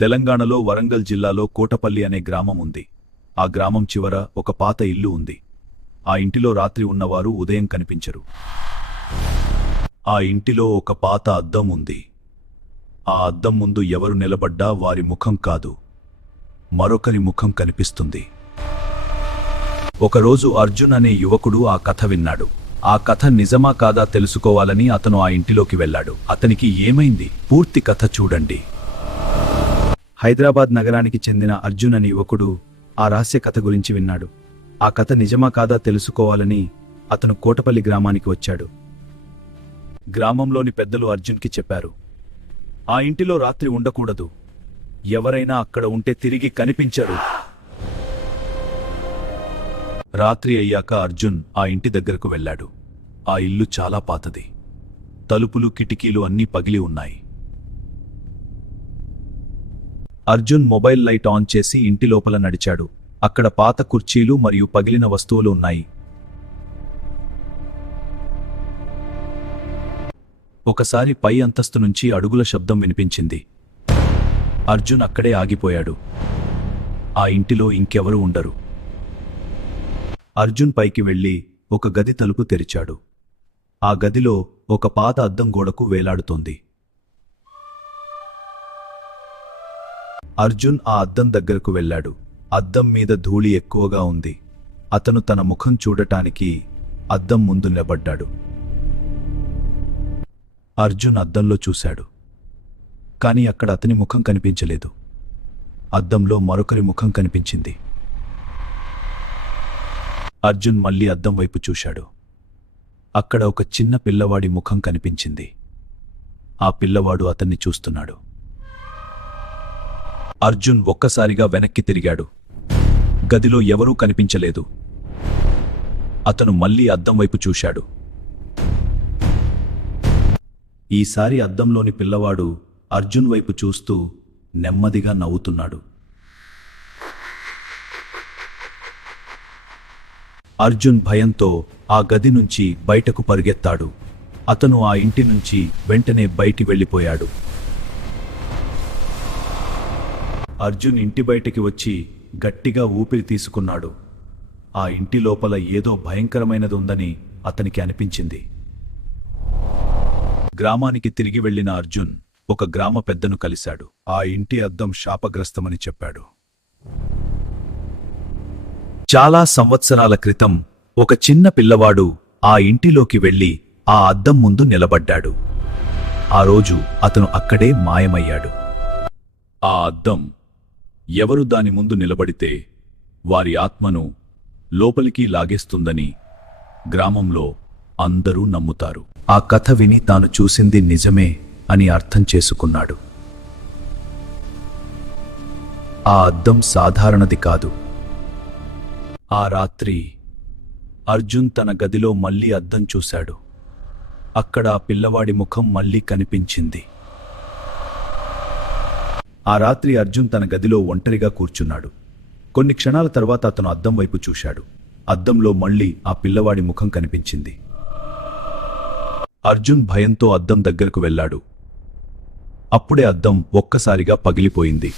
తెలంగాణలో వరంగల్ జిల్లాలో కోటపల్లి అనే గ్రామం ఉంది. ఆ గ్రామం చివర ఒక పాత ఇల్లు ఉంది. ఆ ఇంటిలో రాత్రి ఉన్నవారు ఉదయం కనిపించరు. ఆ ఇంటిలో ఒక పాత అద్దం ఉంది. ఆ అద్దం ముందు ఎవరు నిలబడ్డా వారి ముఖం కాదు, మరొకరి ముఖం కనిపిస్తుంది. ఒకరోజు అర్జున్ అనే యువకుడు ఆ కథ విన్నాడు. ఆ కథ నిజమా కాదా తెలుసుకోవాలని అతను ఆ ఇంటిలోకి వెళ్ళాడు. అతనికి ఏమైంది? పూర్తి కథ చూడండి. హైదరాబాద్ నగరానికి చెందిన అర్జున్ అనే యువకుడు ఆ రహస్య కథ గురించి విన్నాడు. ఆ కథ నిజమా కాదా తెలుసుకోవాలని అతను కోటపల్లి గ్రామానికి వచ్చాడు. గ్రామంలోని పెద్దలు అర్జున్కి చెప్పారు, ఆ ఇంటిలో రాత్రి ఉండకూడదు. ఎవరైనా అక్కడ ఉంటే తిరిగి కనిపించరు. రాత్రి అయ్యాక అర్జున్ ఆ ఇంటి దగ్గరకు వెళ్ళాడు. ఆ ఇల్లు చాలా పాతది. తలుపులు, కిటికీలు అన్నీ పగిలి ఉన్నాయి. అర్జున్ మొబైల్ లైట్ ఆన్ చేసి ఇంటి లోపల నడిచాడు. అక్కడ పాత కుర్చీలు మరియు పగిలిన వస్తువులు ఉన్నాయి. ఒకసారి పై అంతస్తు నుంచి అడుగుల శబ్దం వినిపించింది. అర్జున్ అక్కడే ఆగిపోయాడు. ఆ ఇంటిలో ఇంకెవరూ ఉండరు. అర్జున్ పైకి వెళ్లి ఒక గది తలుపు తెరిచాడు. ఆ గదిలో ఒక పాత అద్దం గోడకు వేలాడుతోంది. అర్జున్ ఆ అద్దం దగ్గరకు వెళ్ళాడు. అద్దం మీద ధూళి ఎక్కువగా ఉంది. అతను తన ముఖం చూడటానికి అద్దం ముందు నిలబడ్డాడు. అర్జున్ అద్దంలో చూశాడు. కాని అక్కడ అతని ముఖం కనిపించలేదు. అద్దంలో మరొకరి ముఖం కనిపించింది. అర్జున్ మళ్లీ అద్దం వైపు చూశాడు. అక్కడ ఒక చిన్న పిల్లవాడి ముఖం కనిపించింది. ఆ పిల్లవాడు అతన్ని చూస్తున్నాడు. అర్జున్ ఒక్కసారిగా వెనక్కి తిరిగాడు. గదిలో ఎవరూ కనిపించలేదు. అతను మళ్లీ అద్దం వైపు చూశాడు. ఈసారి అద్దంలోని పిల్లవాడు అర్జున్ వైపు చూస్తూ నెమ్మదిగా నవ్వుతున్నాడు. అర్జున్ భయంతో ఆ గది నుంచి బయటకు పరుగెత్తాడు. అతను ఆ ఇంటి నుంచి వెంటనే బయటికి వెళ్ళిపోయాడు. అర్జున్ ఇంటి బయటికి వచ్చి గట్టిగా ఊపిరి తీసుకున్నాడు. ఆ ఇంటి లోపల ఏదో భయంకరమైనది ఉందని అతనికి అనిపించింది. గ్రామానికి తిరిగి వెళ్లిన అర్జున్ ఒక గ్రామ పెద్దను కలిశాడు. ఆ ఇంటి అద్దం శాపగ్రస్తమని చెప్పాడు. చాలా సంవత్సరాల క్రితం ఒక చిన్న పిల్లవాడు ఆ ఇంటిలోకి వెళ్లి ఆ అద్దం ముందు నిలబడ్డాడు. ఆ రోజు అతను అక్కడే మాయమయ్యాడు. ఆ అద్దం ఎవరు దాని ముందు నిలబడితే వారి ఆత్మను లోపలికి లాగేస్తుందని గ్రామంలో అందరూ నమ్ముతారు. ఆ కథ విని తాను చూసింది నిజమే అని అర్థం చేసుకున్నాడు. ఆ అద్దం సాధారణది కాదు. ఆ రాత్రి అర్జున్ తన గదిలో మళ్లీ అద్దం చూశాడు. అక్కడ ఆ పిల్లవాడి ముఖం మళ్లీ కనిపించింది. ఆ రాత్రి అర్జున్ తన గదిలో ఒంటరిగా కూర్చున్నాడు. కొన్ని క్షణాల తర్వాత అతను అద్దం వైపు చూశాడు. అద్దంలో మళ్లీ ఆ పిల్లవాడి ముఖం కనిపించింది. అర్జున్ భయంతో అద్దం దగ్గరకు వెళ్ళాడు. అప్పుడే అద్దం ఒక్కసారిగా పగిలిపోయింది.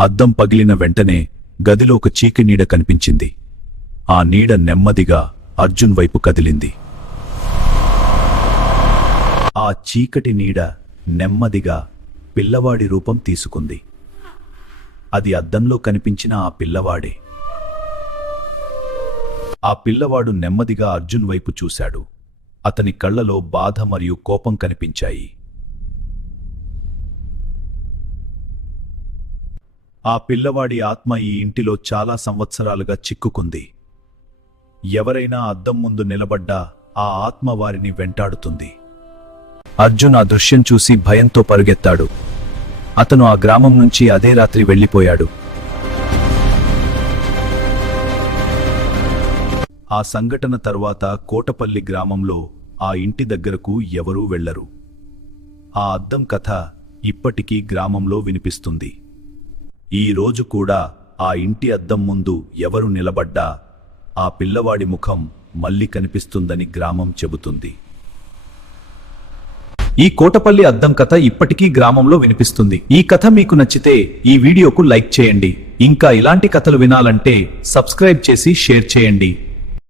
అద్దం పగిలిన వెంటనే గదిలో ఒక చీకటి నీడ కనిపించింది. ఆ నీడ నెమ్మదిగా అర్జున్ వైపు కదిలింది. ఆ చీకటి నీడ నెమ్మదిగా పిల్లవాడి రూపం తీసుకుంది. అది అద్దంలో కనిపించిన ఆ పిల్లవాడే. ఆ పిల్లవాడు నెమ్మదిగా అర్జున్ వైపు చూశాడు. అతని కళ్లలో బాధ మరియు కోపం కనిపించాయి. ఆ పిల్లవాడి ఆత్మ ఈ ఇంటిలో చాలా సంవత్సరాలుగా చిక్కుకుంది. ఎవరైనా అద్దం ముందు నిలబడ్డా ఆ ఆత్మ వారిని వెంటాడుతుంది. అర్జున్ ఆ దృశ్యం చూసి భయంతో పరుగెత్తాడు. అతను ఆ గ్రామం నుంచి అదే రాత్రి వెళ్ళిపోయాడు. ఆ సంఘటన తర్వాత కోటపల్లి గ్రామంలో ఆ ఇంటి దగ్గరకు ఎవరూ వెళ్లరు. ఆ అద్దం కథ ఇప్పటికీ గ్రామంలో వినిపిస్తుంది. ఈ రోజు కూడా ఆ ఇంటి అద్దం ముందు ఎవరు నిలబడ్డా ఆ పిల్లవాడి ముఖం మళ్లీ కనిపిస్తుందని గ్రామం చెబుతుంది. ఈ కోటపల్లి అద్దం కథ ఇప్పటికీ గ్రామంలో వినిపిస్తుంది. ఈ కథ మీకు నచ్చితే ఈ వీడియోకు లైక్ చేయండి. ఇంకా ఇలాంటి కథలు వినాలంటే సబ్స్క్రైబ్ చేసి షేర్ చేయండి.